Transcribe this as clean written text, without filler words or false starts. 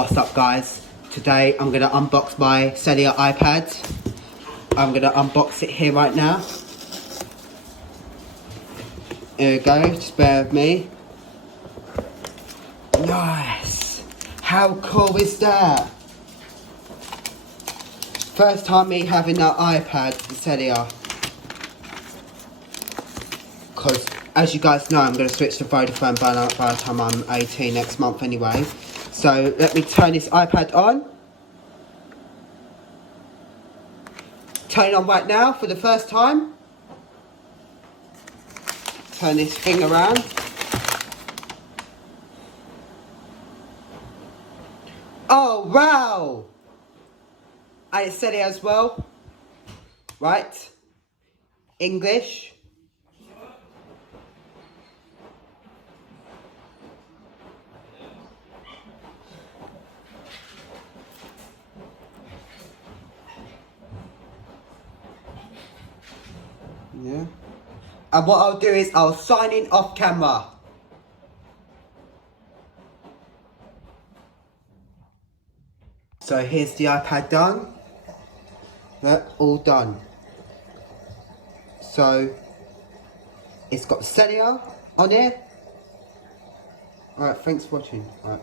what's up guys? Today I'm going to unbox my cellular iPad. I'm going to unbox it here right now. Here we go, just bear with me. Nice! How cool is that? First time me having that iPad, the cellular. Because as you guys know, I'm going to switch to Vodafone by the time I'm 18 next month anyway. So let me turn this iPad on. Turn it on right now for the first time. Turn this thing around. Oh wow! And it's set it as well. Right? English. Yeah. And what I'll do is I'll sign in off camera. So here's the iPad done. Look, all done. So it's got cellular on it. Alright, thanks for watching. Alright.